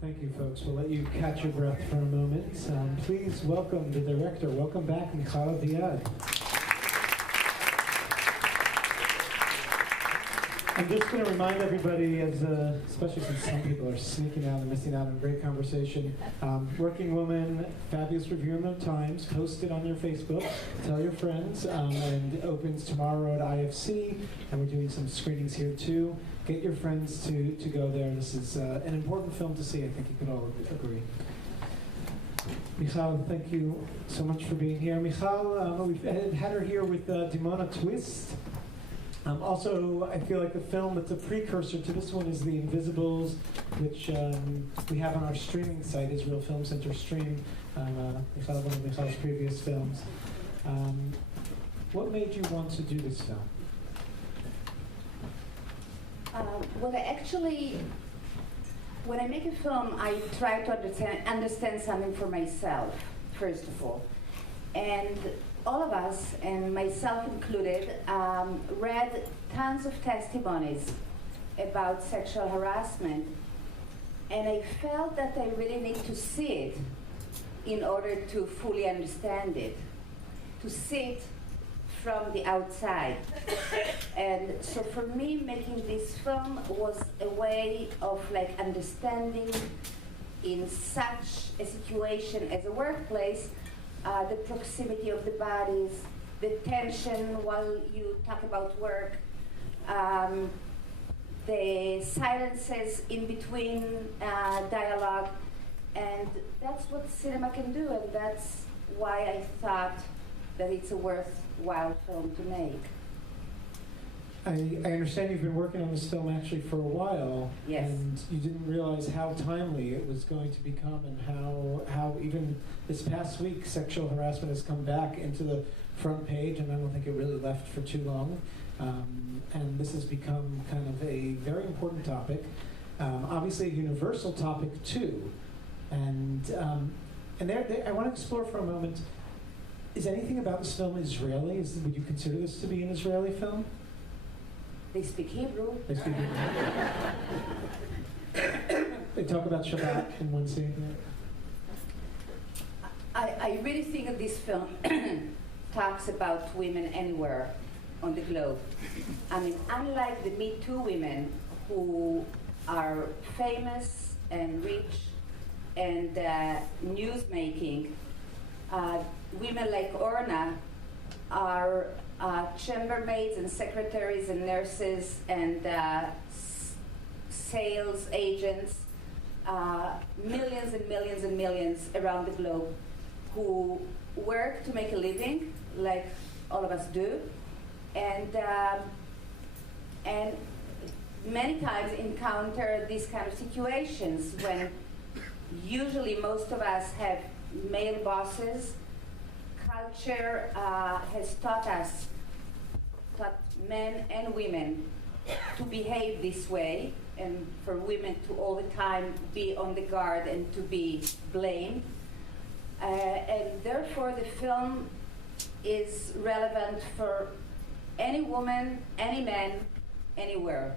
Thank you, folks. We'll let you catch your breath for a moment. Please welcome the director. Welcome back, Michal Aviad. I'm just going to remind everybody, especially since some people are sneaking out and missing out on a great conversation, Working Woman, fabulous review in the Times, post it on your Facebook, tell your friends, and it opens tomorrow at IFC, and we're doing some screenings here too. Get your friends to go there. This is an important film to see, I think you could all agree. Michal, thank you so much for being here. Michal, we've had her here with Dimona Twist. Also, I feel like the film that's a precursor to this one is The Invisibles, which we have on our streaming site, Israel Film Center Stream, one of Michal's previous films. What made you want to do this film? When I make a film, I try to understand something for myself, first of all. And all of us, and myself included, read tons of testimonies about sexual harassment. And I felt that I really need to see it in order to fully understand it, to see it from the outside. And so for me, making this film was a way of understanding in such a situation as a workplace, the proximity of the bodies, the tension while you talk about work, the silences in between dialogue, and that's what cinema can do, and that's why I thought that it's a worthwhile film to make. I understand you've been working on this film actually for a while, yes. And you didn't realize how timely it was going to become, and how even this past week sexual harassment has come back into the front page, and I don't think it really left for too long. And this has become kind of a very important topic, obviously a universal topic too. And I want to explore for a moment, is anything about this film Israeli? Would you consider this to be an Israeli film? They speak Hebrew. They speak Hebrew. They talk about Shabbat in one scene. I really think that this film talks about women anywhere on the globe. I mean, unlike the Me Too women who are famous and rich and news-making, women like Orna are chambermaids and secretaries and nurses and sales agents, millions and millions and millions around the globe who work to make a living, like all of us do, and many times encounter these kind of situations when usually most of us have male bosses. Culture has taught men and women to behave this way, and for women to all the time be on the guard and to be blamed. And therefore the film is relevant for any woman, any man, anywhere.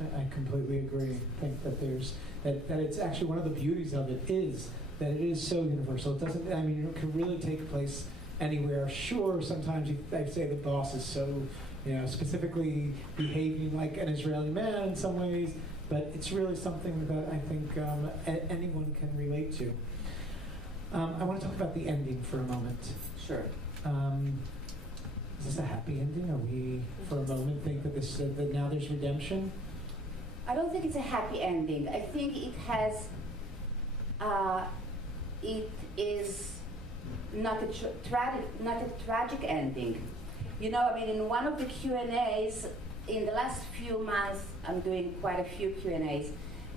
I completely agree. I think that it's actually one of the beauties of it is that it is so universal. It doesn't, I mean, it can really take place anywhere. Sure, sometimes I'd say the boss is so, specifically behaving like an Israeli man in some ways, but it's really something that I think anyone can relate to. I want to talk about the ending for a moment. Sure. Is this a happy ending? Are we, for a moment, think that that now there's redemption? I don't think it's a happy ending. I think it has. It is not a tragic ending. In one of the Q&As, in the last few months, I'm doing quite a few Q&As,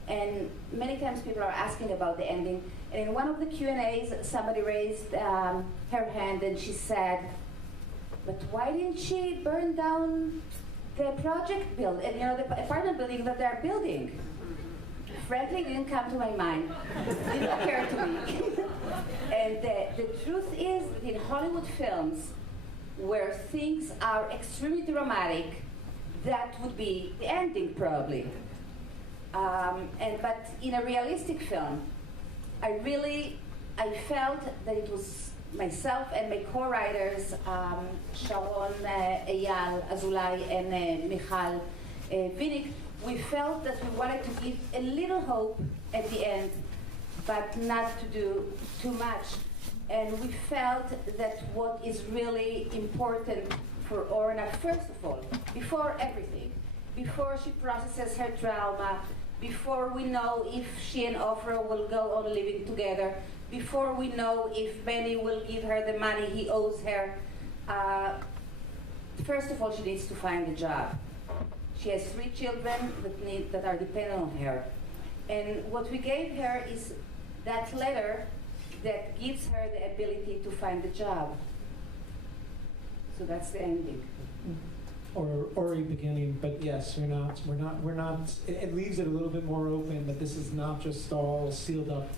and many times people are asking about the ending. And in one of the Q&As, somebody raised her hand and she said, "But why didn't she burn down the project build, and the apartment building that they're building?" Frankly, it didn't come to my mind. It didn't occur to me. And the truth is that in Hollywood films, where things are extremely dramatic, that would be the ending probably. But in a realistic film, I felt that it was myself and my co-writers, Carole Zabar Center and Michal Aviad, we felt that we wanted to give a little hope at the end, but not to do too much. And we felt that what is really important for Orna, first of all, before everything, before she processes her trauma, before we know if she and Oprah will go on living together, before we know if Benny will give her the money he owes her, first of all, she needs to find a job. She has 3 children that are dependent on her. And what we gave her is that letter that gives her the ability to find a job. So that's the ending. Or a beginning, but yes, we're not, it leaves it a little bit more open, but this is not just all sealed up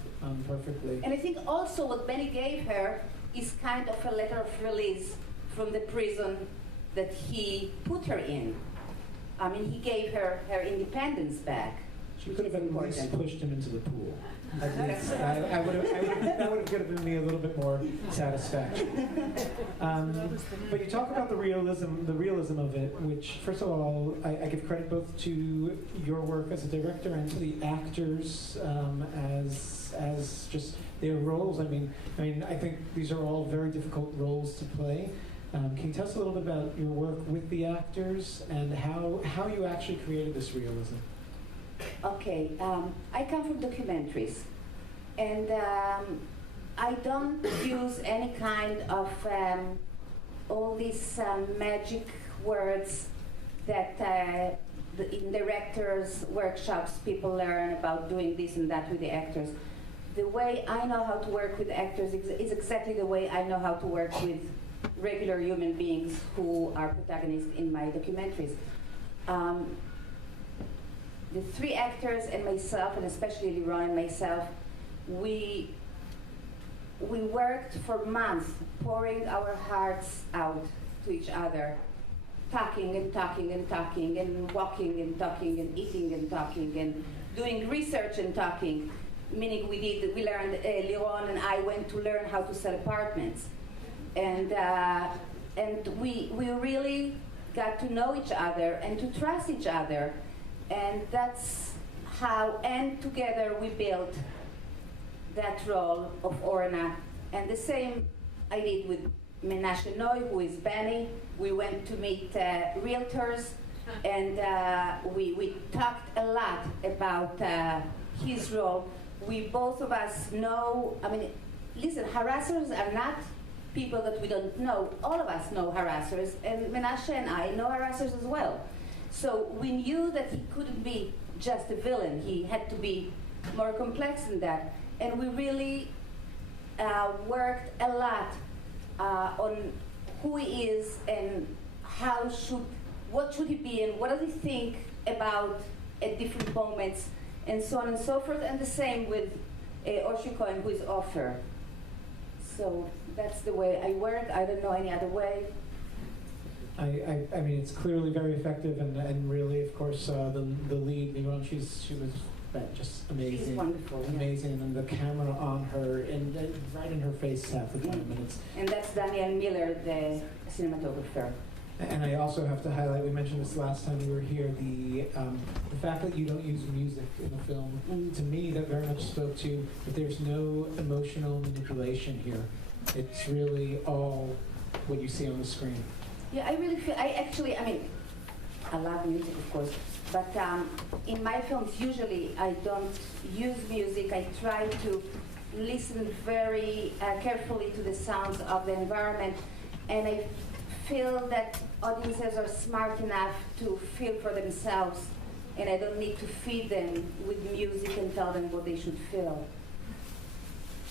perfectly. And I think also what Benny gave her is kind of a letter of release from the prison that he put her in. I mean, he gave her her independence back. She could have at least pushed him into the pool. At least, that would have given me a little bit more satisfaction. But you talk about the realism of it, which, first of all, I give credit both to your work as a director and to the actors as just their roles. I mean, I think these are all very difficult roles to play. Can you tell us a little bit about your work with the actors and how you actually created this realism? Okay, I come from documentaries, and I don't use any kind of all these magic words that in directors' workshops people learn about doing this and that with the actors. The way I know how to work with actors is exactly the way I know how to work with regular human beings who are protagonists in my documentaries. The 3 actors and myself, and especially Liron and myself, we worked for months, pouring our hearts out to each other, talking and talking and talking, and walking and talking, and eating and talking, and doing research and talking. Meaning we learned, Liron and I went to learn how to sell apartments. And we really got to know each other and to trust each other. And that's how, and together we built that role of Orna. And the same I did with Menashe Noy, who is Benny. We went to meet realtors, and we talked a lot about his role. We both of us know, I mean, listen, harassers are not people that we don't know. All of us know harassers, and Menashe and I know harassers as well. So we knew that he couldn't be just a villain. He had to be more complex than that. And we really worked a lot on who he is and what should he be and what does he think about at different moments and so on and so forth. And the same with Oshie Cohen, who is Ofer. So that's the way I work. I don't know any other way. I mean, it's clearly very effective, and really, of course, the lead, Liron, she was just amazing. She's wonderful. Amazing, yeah. And the camera on her, and right in her face half the time. And that's Daniel Miller, the cinematographer. And I also have to highlight, we mentioned this last time we were here, the fact that you don't use music in the film, to me, that very much spoke to that there's no emotional manipulation here. It's really all what you see on the screen. Yeah, I really feel, I love music, of course, but in my films, usually I don't use music. I try to listen very carefully to the sounds of the environment, and I feel that audiences are smart enough to feel for themselves, and I don't need to feed them with music and tell them what they should feel.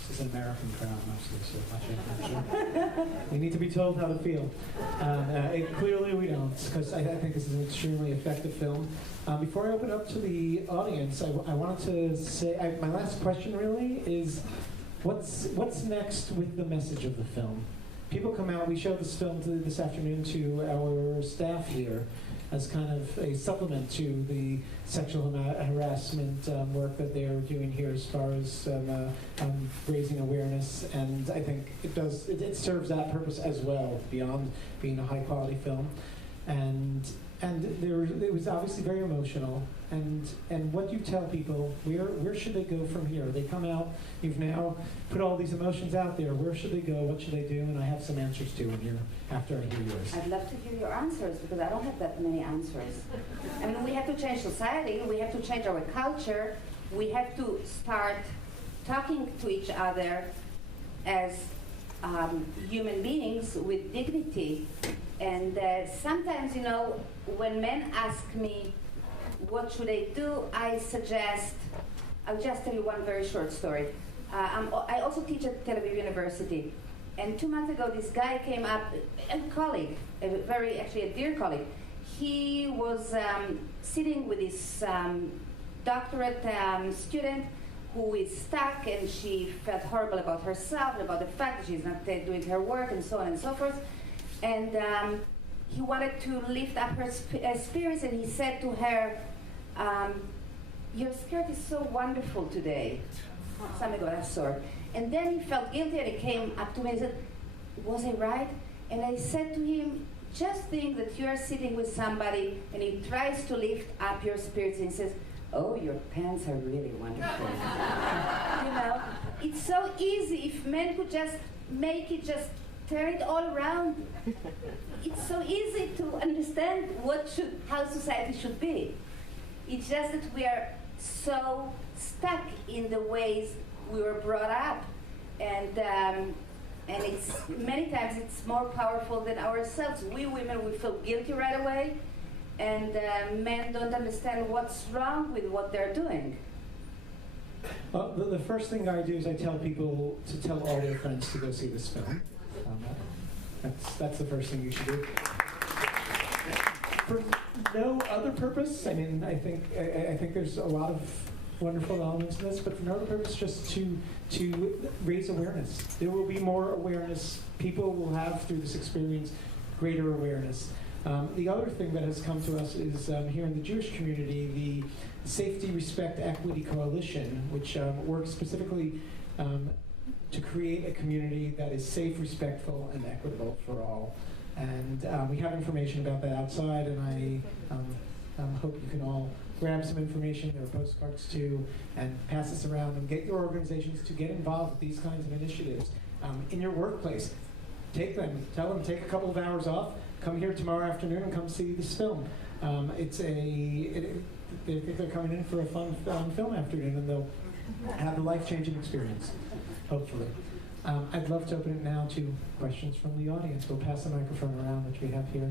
This is an American crowd mostly, so I'm sure. We need to be told how to feel. Clearly we don't, because I think this is an extremely effective film. Before I open up to the audience, I wanted to say, my last question really is, what's next with the message of the film? people come out. We show this film this afternoon to our staff here as kind of a supplement to the sexual harassment work that they're doing here as far as raising awareness. And I think it serves that purpose as well, beyond being a high-quality film. And it was obviously very emotional. And what do you tell people? Where should they go from here? They come out. You've now put all these emotions out there. Where should they go? What should they do? And I have some answers to them here after I hear yours. I'd love to hear your answers because I don't have that many answers. I mean, we have to change society. We have to change our culture. We have to start talking to each other as human beings with dignity. And sometimes, when men ask me, what should I do? I'll just tell you one very short story. I also teach at Tel Aviv University. And 2 months ago, this guy came up, a colleague, actually a dear colleague. He was sitting with his doctorate student who is stuck, and she felt horrible about herself, about the fact that she's not doing her work, and so on and so forth. And he wanted to lift up her spirits, and he said to her, your skirt is so wonderful today. Something of that sort. And then he felt guilty, and he came up to me and said, was I right? And I said to him, just think that you are sitting with somebody, and he tries to lift up your spirits, and he says, oh, your pants are really wonderful. It's so easy if men could just make it, just turn it all around. It's so easy to understand how society should be. It's just that we are so stuck in the ways we were brought up, and it's many times it's more powerful than ourselves. We women, we feel guilty right away, and men don't understand what's wrong with what they're doing. Well, the first thing I do is I tell people to tell all their friends to go see this film. That's the first thing you should do. For no other purpose, I mean, I think there's a lot of wonderful elements in this, but for no other purpose, just to raise awareness. There will be more awareness. People will have, through this experience, greater awareness. The other thing that has come to us is here in the Jewish community, the Safety, Respect, Equity Coalition, which works specifically to create a community that is safe, respectful, and equitable for all. And we have information about that outside, and I hope you can all grab some information. There are postcards too, and pass this around and get your organizations to get involved with these kinds of initiatives. In your workplace, take them, tell them, take a couple of hours off, come here tomorrow afternoon and come see this film. They think they're coming in for a fun film afternoon, and they'll have a life-changing experience, hopefully. I'd love to open it now to questions from the audience. We'll pass the microphone around, which we have here.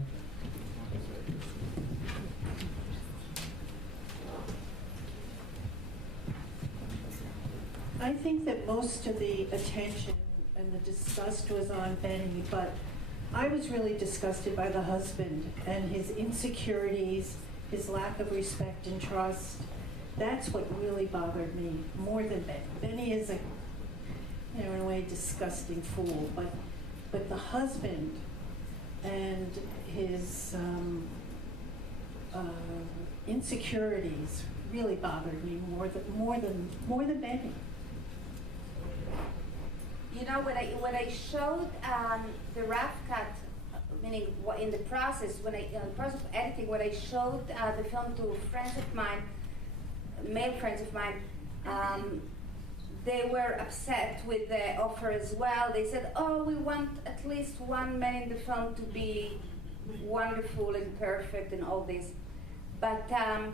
I think that most of the attention and the disgust was on Benny, but I was really disgusted by the husband and his insecurities, his lack of respect and trust. That's what really bothered me more than Benny. Benny is in a way, disgusting fool, but the husband and his insecurities really bothered me more than Benny. When I showed the rough cut, meaning in the process, in the process of editing, when I showed the film to friends of mine, male friends of mine, they were upset with the offer as well. They said, oh, we want at least one man in the film to be wonderful and perfect and all this. But I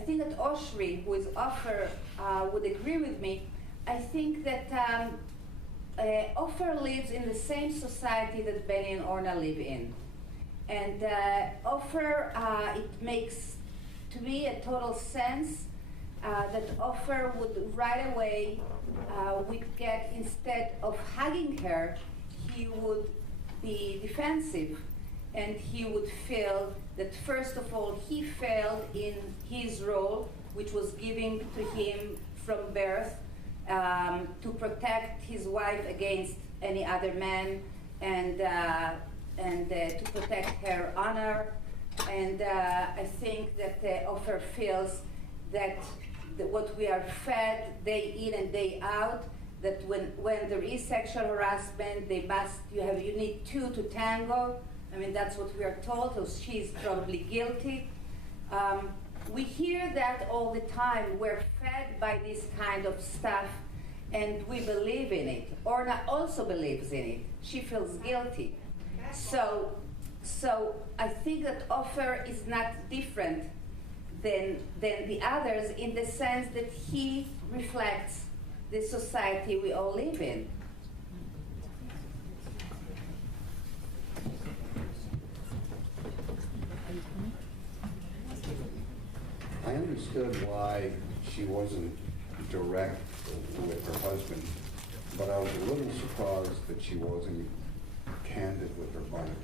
think that Oshri, who is Ofer, would agree with me. I think that Ofer lives in the same society that Benny and Orna live in. And Ofer, it makes, to me, a total sense that Ofer would right away, instead of hugging her, he would be defensive, and he would feel that first of all he failed in his role, which was given to him from birth, to protect his wife against any other man, and to protect her honor. And I think that Ofer feels that what we are fed day in and day out, that when there is sexual harassment, you need two to tango. I mean, that's what we are told, so she's probably guilty. We hear that all the time. We're fed by this kind of stuff, and we believe in it. Orna also believes in it. She feels guilty. So I think that Ofer is not different than the others in the sense that he reflects the society we all live in. I understood why she wasn't direct with her husband, but I was a little surprised that she wasn't candid with her mother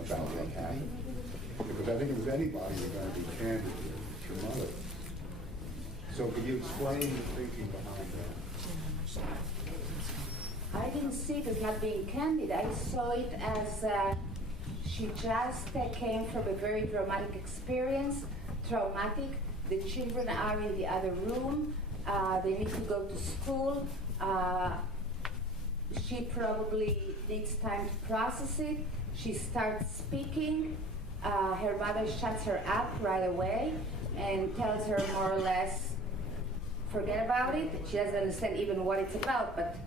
about what happened. Because I think if anybody was going to be candid with your mother. So could you explain the thinking behind that? I didn't see it as not being candid. I saw it as she just came from a very traumatic experience. Traumatic. The children are in the other room. They need to go to school. She probably needs time to process it. She starts speaking. Her mother shuts her up right away and tells her more or less, forget about it. She doesn't understand even what it's about, but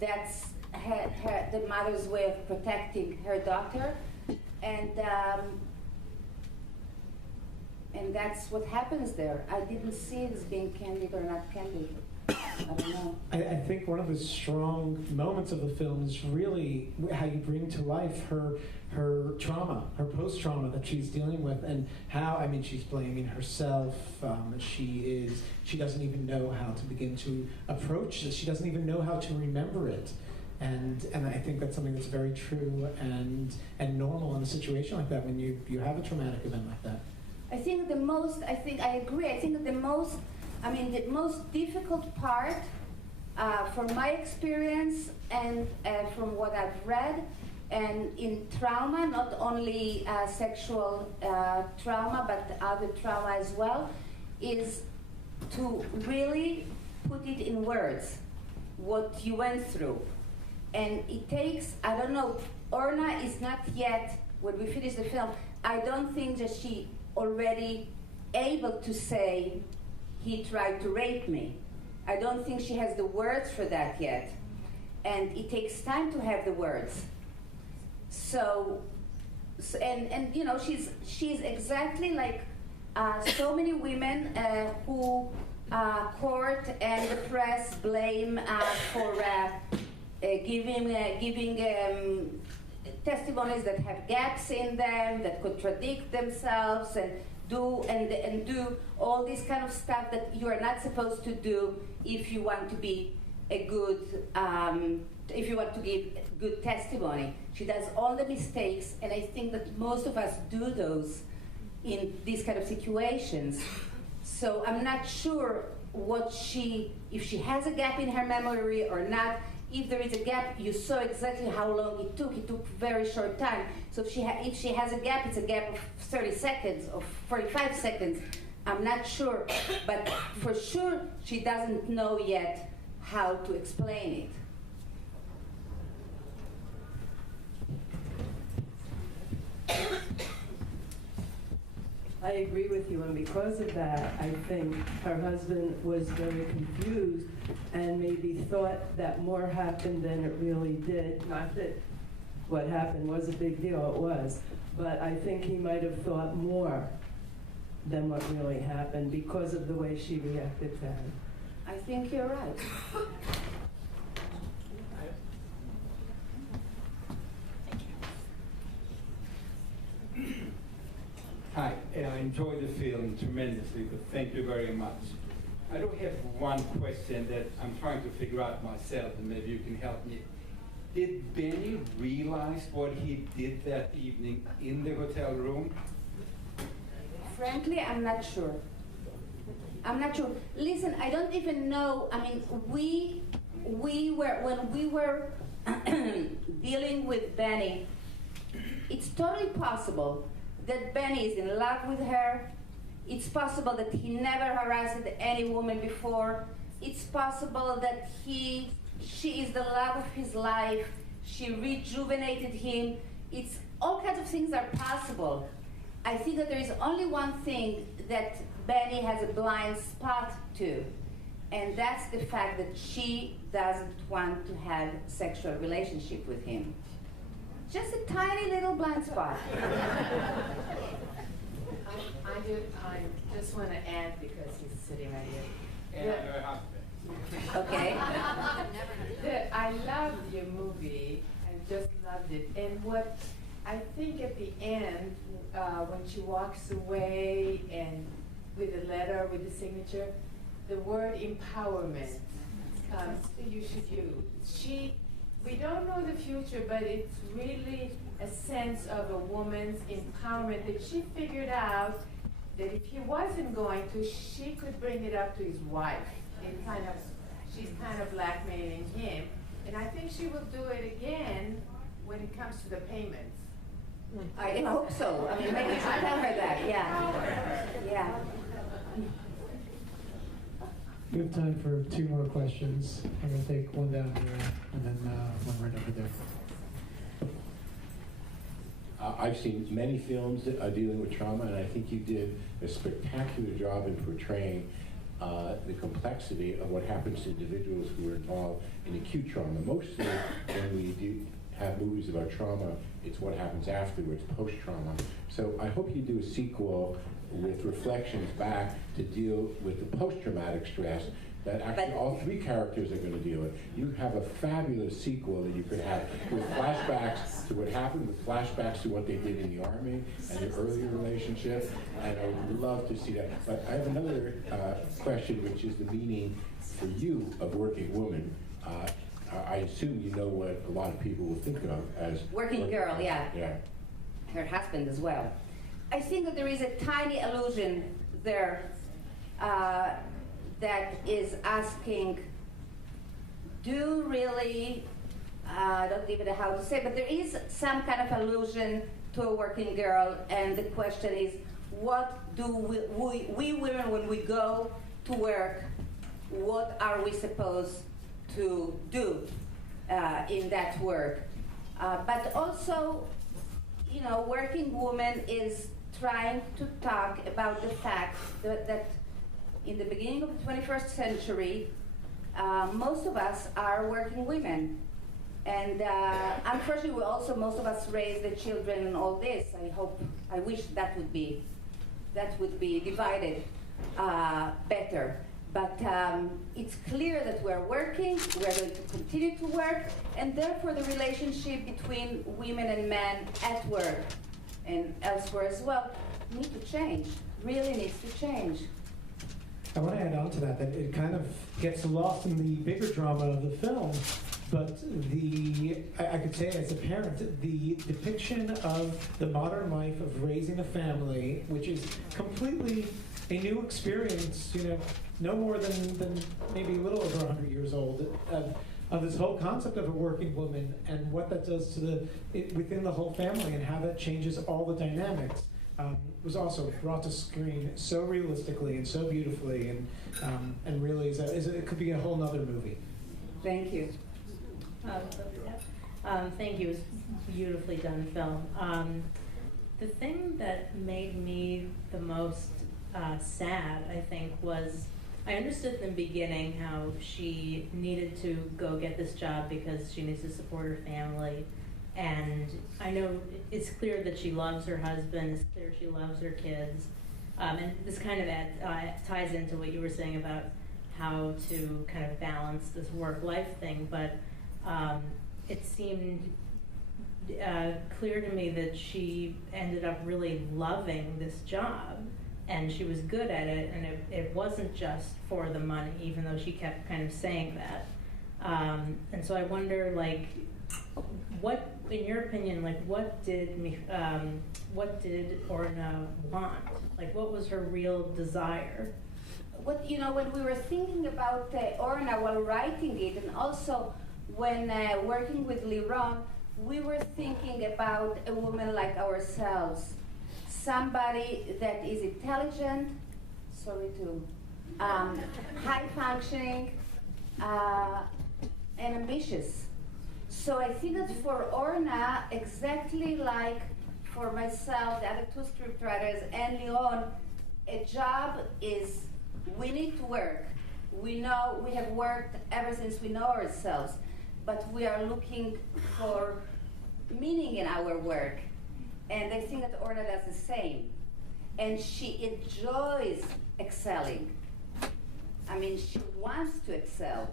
that's the mother's way of protecting her daughter. And that's what happens there. I didn't see it as being candid or not candid. I don't know. I think one of the strong moments of the film is really how you bring to life her trauma, her post-trauma that she's dealing with, and how, I mean, she's blaming herself. She doesn't even know how to begin to approach this. She doesn't even know how to remember it. And I think that's something that's very true and normal in a situation like that when you have a traumatic event like that. I agree. I think that the most difficult part, from my experience and from what I've read, and in trauma, not only sexual trauma, but other trauma as well, is to really put it in words, what you went through. And it takes, I don't know, Orna is not yet, when we finish the film, I don't think that she already able to say, he tried to rape me. I don't think she has the words for that yet. And it takes time to have the words. So you know, she's exactly like so many women who court and the press blame for giving testimonies that have gaps in them, that contradict themselves, and do all this kind of stuff that you are not supposed to do if you want to be a good, if you want to give good testimony. She does all the mistakes, and I think that most of us do those in these kind of situations. So I'm not sure if she has a gap in her memory or not. If there is a gap, you saw exactly how long it took. It took very short time. So if she has a gap, it's a gap of 30 seconds or 45 seconds. I'm not sure. But for sure, she doesn't know yet how to explain it. I agree with you, and because of that, I think her husband was very confused and maybe thought that more happened than it really did. Not that what happened was a big deal, it was, but I think he might have thought more than what really happened because of the way she reacted to him. I think you're right. Hi, I enjoyed the film tremendously, but thank you very much. I do have one question that I'm trying to figure out myself, and maybe you can help me. Did Benny realize what he did that evening in the hotel room? Frankly, I'm not sure. I'm not sure. Listen, I don't even know. I mean, when we were dealing with Benny, it's totally possible that Benny is in love with her. It's possible that he never harassed any woman before. It's possible that she is the love of his life. She rejuvenated him. It's all kinds of things are possible. I think that there is only one thing that Benny has a blind spot to, and that's the fact that she doesn't want to have sexual relationship with him. Just a tiny little blind spot. I just want to add, because he's sitting right here. And her husband. Okay. I loved your movie. I just loved it. And what I think at the end, when she walks away and with the letter, with the signature, the word empowerment, you should use. We don't know the future, but it's really a sense of a woman's empowerment that she figured out that if he wasn't going to, she could bring it up to his wife. She's kind of blackmailing him. And I think she will do it again when it comes to the payments. I hope so. I mean, maybe you should tell her that. Yeah. Yeah. We have time for 2 more questions. I'm going to take one down here and then one right over there. I've seen many films dealing with trauma, and I think you did a spectacular job in portraying the complexity of what happens to individuals who are involved in acute trauma. Mostly when we do have movies about trauma, it's what happens afterwards, post-trauma. So I hope you do a sequel with reflections back to deal with the post-traumatic stress that actually all 3 characters are going to deal with. You have a fabulous sequel that you could have with flashbacks to what happened, with flashbacks to what they did in the Army and their earlier relationship, and I would love to see that. But I have another question, which is the meaning for you of working woman. I assume you know what a lot of people will think of as Working girl, yeah. Yeah. Her husband as well. I think that there is a tiny allusion there that is asking, do really, I don't even know how to say, but there is some kind of allusion to a working girl, and the question is, what do we women, when we go to work, what are we supposed to do in that work? But also, you know, working woman is trying to talk about the fact that in the beginning of the 21st century, most of us are working women. And unfortunately, most of us raise the children and all this. I wish that would be divided better. But it's clear that we're working, we're going to continue to work, and therefore the relationship between women and men at work and elsewhere as well need to change, really needs to change. I want to add on to that it kind of gets lost in the bigger drama of the film, but I could say as a parent, the depiction of the modern life of raising a family, which is completely a new experience, you know, no more than maybe a little over 100 years old, of this whole concept of a working woman and what that does to within the whole family and how that changes all the dynamics. Was also brought to screen so realistically and so beautifully, and really it could be a whole nother movie. Thank you. Thank you. It was beautifully done film. The thing that made me the most sad, I think, was I understood in the beginning how she needed to go get this job because she needs to support her family. And I know it's clear that she loves her husband, it's clear she loves her kids. And this kind of ties into what you were saying about how to kind of balance this work-life thing, but it seemed clear to me that she ended up really loving this job, and she was good at it, and it wasn't just for the money, even though she kept kind of saying that. And so I wonder, like, what, in your opinion, like, what did Orna want? Like, what was her real desire? When we were thinking about Orna while writing it, and also when working with Liron, we were thinking about a woman like ourselves, somebody that is intelligent, high functioning, and ambitious. So I think that for Orna, exactly like for myself, the other two scriptwriters, and Liron, a job is, we need to work. We know we have worked ever since we know ourselves, but we are looking for meaning in our work. And I think that Orna does the same. And she enjoys excelling. I mean, she wants to excel.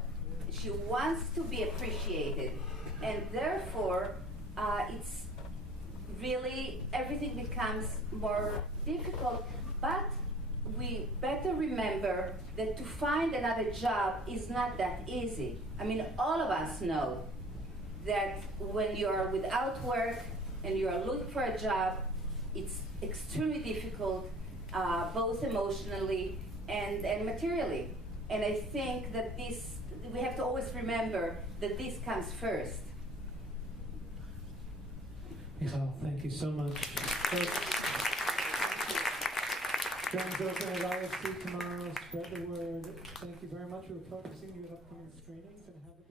She wants to be appreciated. And therefore, it's really, everything becomes more difficult. But we better remember that to find another job is not that easy. I mean, all of us know that when you are without work and you are looking for a job, it's extremely difficult, both emotionally and materially. And I think that this, we have to always remember that this comes first. Michal, thank you so much. Films open at ISC tomorrow. Spread the word. Thank you very much. We look forward to seeing you at upcoming screenings and have